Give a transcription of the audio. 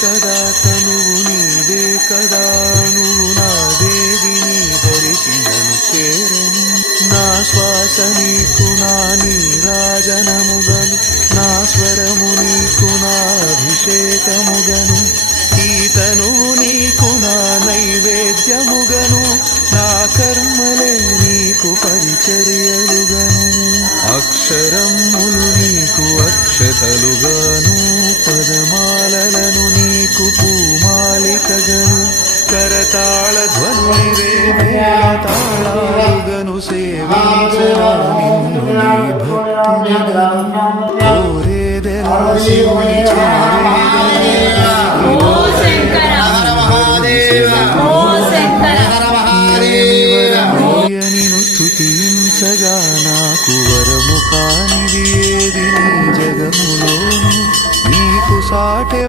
కదా తనువు నీవే కదా నువ్వు నా దేవి నీ దరికి నన్ను చేరని నా శ్వాస నీకు నా నీరాజనముగను నా స్వరము నీకు నా అభిషేకముగను ఈ తనువు నీకు నా నైవేద్యముగను నా కర్మలే నీకు పరిచర్యలుగను అక్షరములు నీకు అక్షతలుగాను పదమాలలను నీకు పూమాలికగను కరతాళ ధ్వనులివే మేళతాళాలుగను సేవించరా నిన్ను నీ భక్తునిగను కోరేదెలా శివుని చేరేదెలా నిన్ను స్తుతించగా నాకు వరము కానిది ఏది నీ జగములోను నీకు సాటే